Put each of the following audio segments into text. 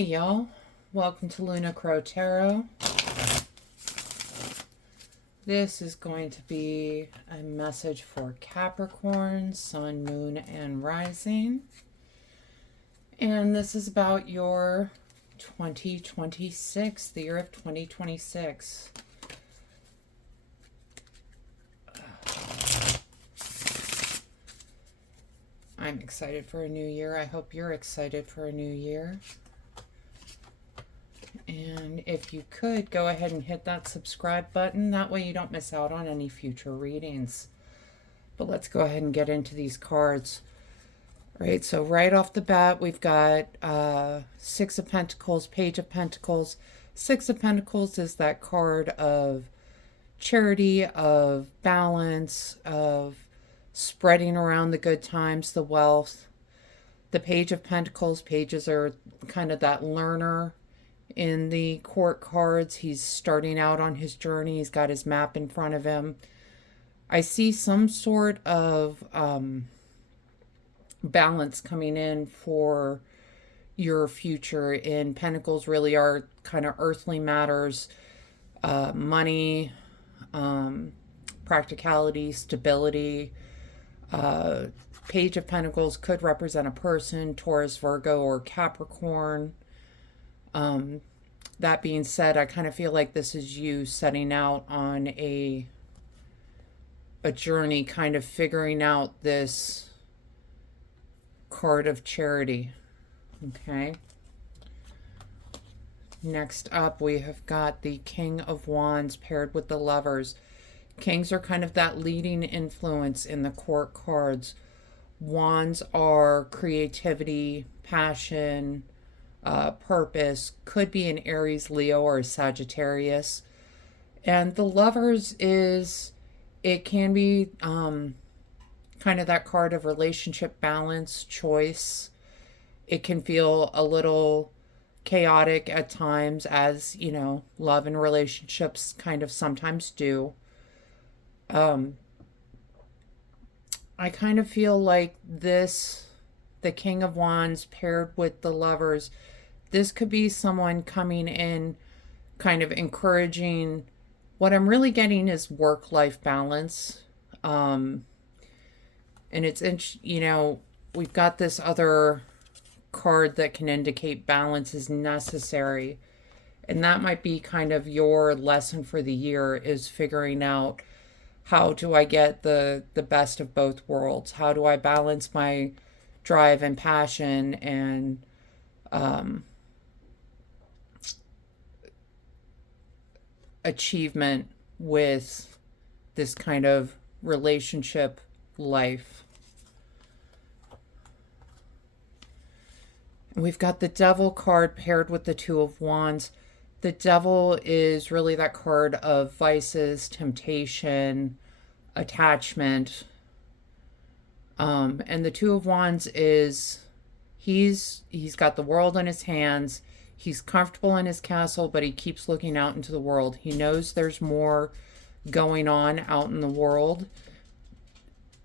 Hey y'all, welcome to Luna Crow Tarot. This is going to be a message for Capricorn, Sun, Moon, and Rising. And this is about your 2026, the year of 2026. I'm excited for a new year. I hope you're excited for a new year. And if you could, go ahead and hit that subscribe button. That way you don't miss out on any future readings. But let's go ahead and get into these cards. All right, so right off the bat, we've got Six of Pentacles, Page of Pentacles. Six of Pentacles is that card of charity, of balance, of spreading around the good times, the wealth. The Page of Pentacles, pages are kind of that learner. In the court cards, he's starting out on his journey. He's got his map in front of him. I see some sort of balance coming in for your future. In Pentacles really are kind of earthly matters, money, practicality, stability. Page of Pentacles could represent a person, Taurus, Virgo, or Capricorn. That being said, I kind of feel like this is you setting out on a journey, kind of figuring out this card of charity. Okay. Next up, we have got the King of Wands paired with the Lovers. Kings are kind of that leading influence in the court cards. Wands are creativity, passion, purpose, could be an Aries, Leo, or a Sagittarius. And the Lovers it can be kind of that card of relationship balance, choice. It can feel a little chaotic at times, as, you know, love and relationships kind of sometimes do. I kind of feel like this, the King of Wands paired with the Lovers, this could be someone coming in kind of encouraging. What I'm really getting is work-life balance. And it's, you know, we've got this other card that can indicate balance is necessary. And that might be kind of your lesson for the year, is figuring out, how do I get the best of both worlds? How do I balance my drive and passion and achievement with this kind of relationship life? We've got the Devil card paired with the Two of Wands. The Devil is really that card of vices, temptation, attachment. And the Two of Wands is, he's got the world in his hands. He's comfortable in his castle, but he keeps looking out into the world. He knows there's more going on out in the world.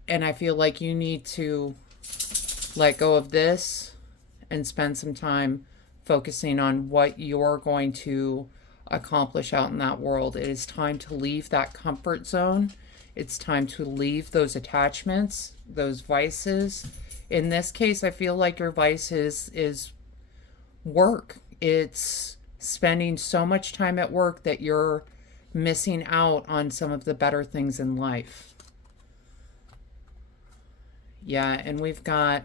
And I feel like you need to let go of this and spend some time focusing on what you're going to accomplish out in that world. It is time to leave that comfort zone. It's time to leave those attachments, those vices. In this case, I feel like your vice is work. It's spending so much time at work that you're missing out on some of the better things in life. Yeah, and we've got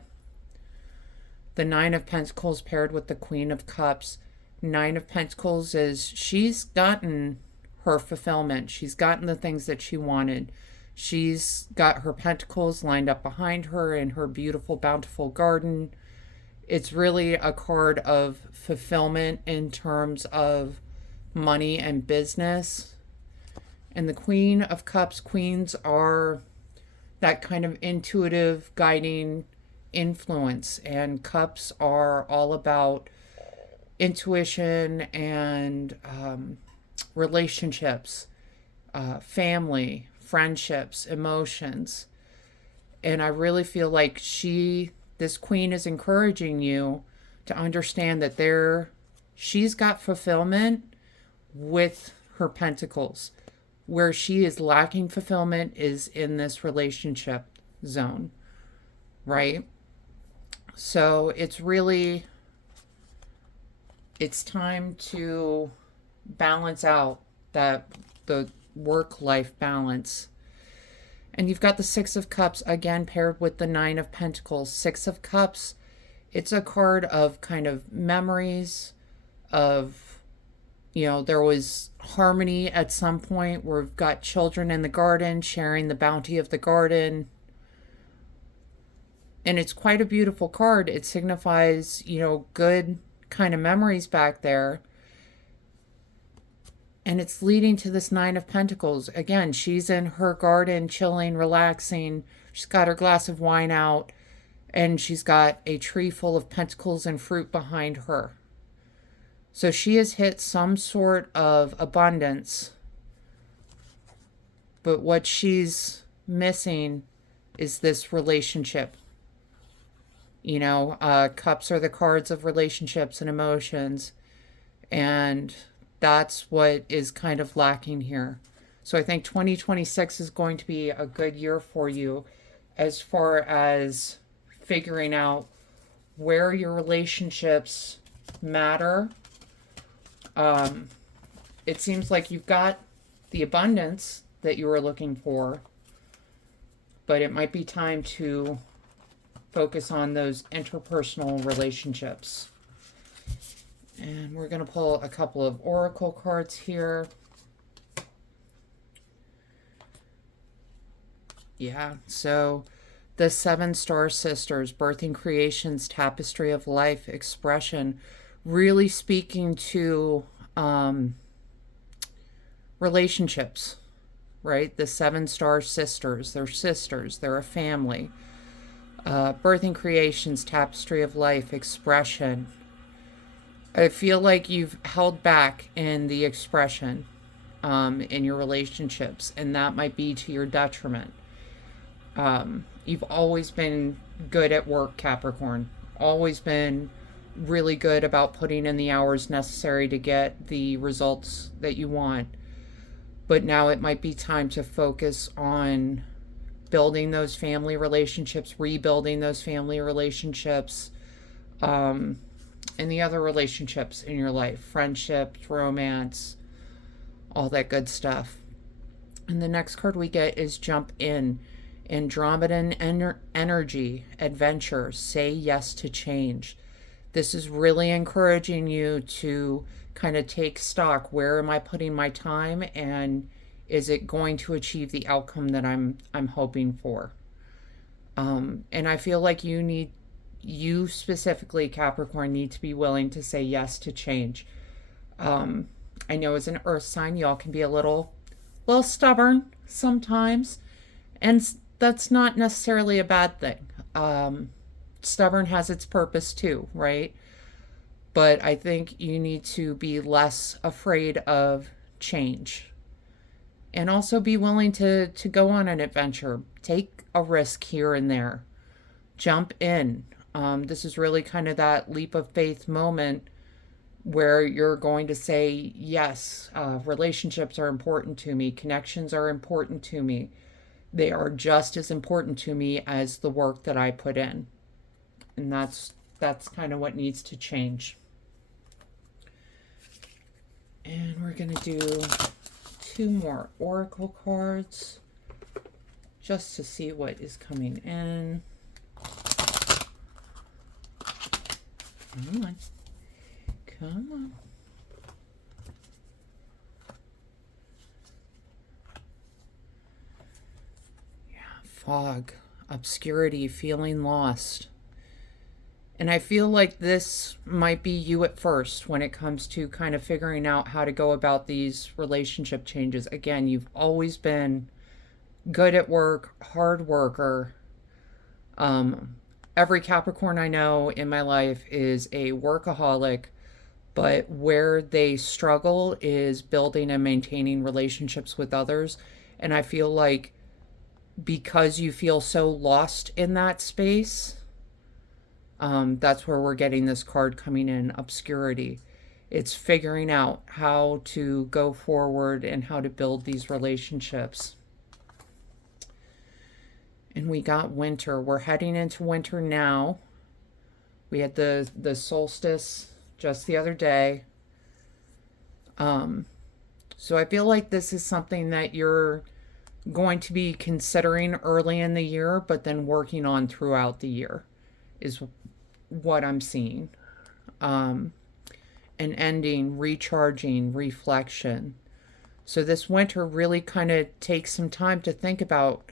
the Nine of Pentacles paired with the Queen of Cups. Nine of Pentacles is, she's gotten her fulfillment. She's gotten the things that she wanted. She's got her pentacles lined up behind her in her beautiful, bountiful garden. It's really a card of fulfillment in terms of money and business. And the Queen of Cups, queens are that kind of intuitive, guiding influence, and cups are all about intuition and relationships, family, friendships, emotions. And I really feel like this queen is encouraging you to understand that there She's got fulfillment with her pentacles. Where she is lacking fulfillment is in this relationship zone, right? So it's time to balance out the work-life balance. And you've got the Six of Cups, again, paired with the Nine of Pentacles. Six of Cups, it's a card of kind of memories of, there was harmony at some point where we've got children in the garden sharing the bounty of the garden. And it's quite a beautiful card. It signifies, good kind of memories back there. And it's leading to this Nine of Pentacles. Again, she's in her garden, chilling, relaxing. She's got her glass of wine out, and she's got a tree full of pentacles and fruit behind her. So she has hit some sort of abundance. But what she's missing is this relationship. Cups are the cards of relationships and emotions. And that's what is kind of lacking here. So I think 2026 is going to be a good year for you as far as figuring out where your relationships matter. It seems like you've got the abundance that you were looking for, but it might be time to focus on those interpersonal relationships. And we're going to pull a couple of oracle cards here. Yeah, so the Seven Star Sisters, Birthing Creations, Tapestry of Life, Expression, really speaking to relationships, right? The Seven Star Sisters, they're a family. Birthing Creations, Tapestry of Life, Expression. I feel like you've held back in the expression in your relationships, and that might be to your detriment. You've always been good at work, Capricorn. Always been really good about putting in the hours necessary to get the results that you want. But now it might be time to focus on building those family relationships, rebuilding those family relationships, and the other relationships in your life, friendships, romance, all that good stuff. And the next card we get is Jump In. Andromedan energy, adventure, say yes to change. This is really encouraging you to kind of take stock. Where am I putting my time, and is it going to achieve the outcome that I'm hoping for? And I feel like you specifically, Capricorn, need to be willing to say yes to change. I know as an earth sign, y'all can be a little stubborn sometimes, and that's not necessarily a bad thing. Stubborn has its purpose too, right? But I think you need to be less afraid of change, and also be willing to go on an adventure. Take a risk here and there. Jump in. This is really kind of that leap of faith moment where you're going to say, yes, relationships are important to me. Connections are important to me. They are just as important to me as the work that I put in. And that's kind of what needs to change. And we're going to do 2 more oracle cards just to see what is coming in. Come on. Come on. Fog, obscurity, feeling lost. And I feel like this might be you at first when it comes to kind of figuring out how to go about these relationship changes. Again, you've always been good at work, hard worker. Every Capricorn I know in my life is a workaholic, but where they struggle is building and maintaining relationships with others. And I feel like because you feel so lost in that space, that's where we're getting this card coming in, obscurity. It's figuring out how to go forward and how to build these relationships. And we got winter. We're heading into winter now. We had the solstice just the other day. So I feel like this is something that you're going to be considering early in the year, but then working on throughout the year is what I'm seeing. An ending, recharging, reflection. So this winter really kind of takes some time to think about,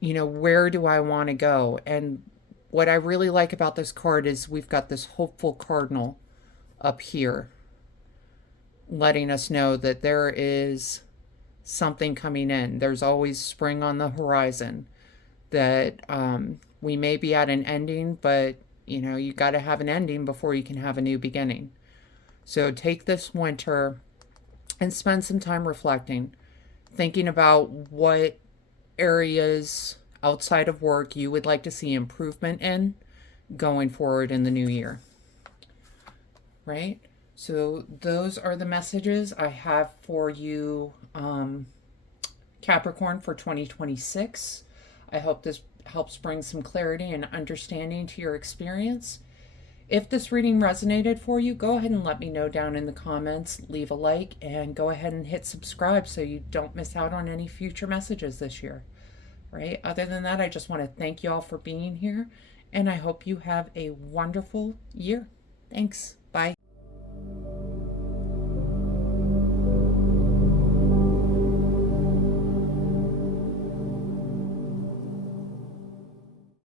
where do I want to go? And what I really like about this card is we've got this hopeful cardinal up here, letting us know that there is something coming in. There's always spring on the horizon, that we may be at an ending, but you got to have an ending before you can have a new beginning. So take this winter and spend some time reflecting, thinking about what areas outside of work you would like to see improvement in going forward in the new year. Right? So those are the messages I have for you, Capricorn, for 2026. I hope this helps bring some clarity and understanding to your experience. If this reading resonated for you, go ahead and let me know down in the comments. Leave a like and go ahead and hit subscribe so you don't miss out on any future messages this year. Right? Other than that, I just want to thank you all for being here, and I hope you have a wonderful year. Thanks.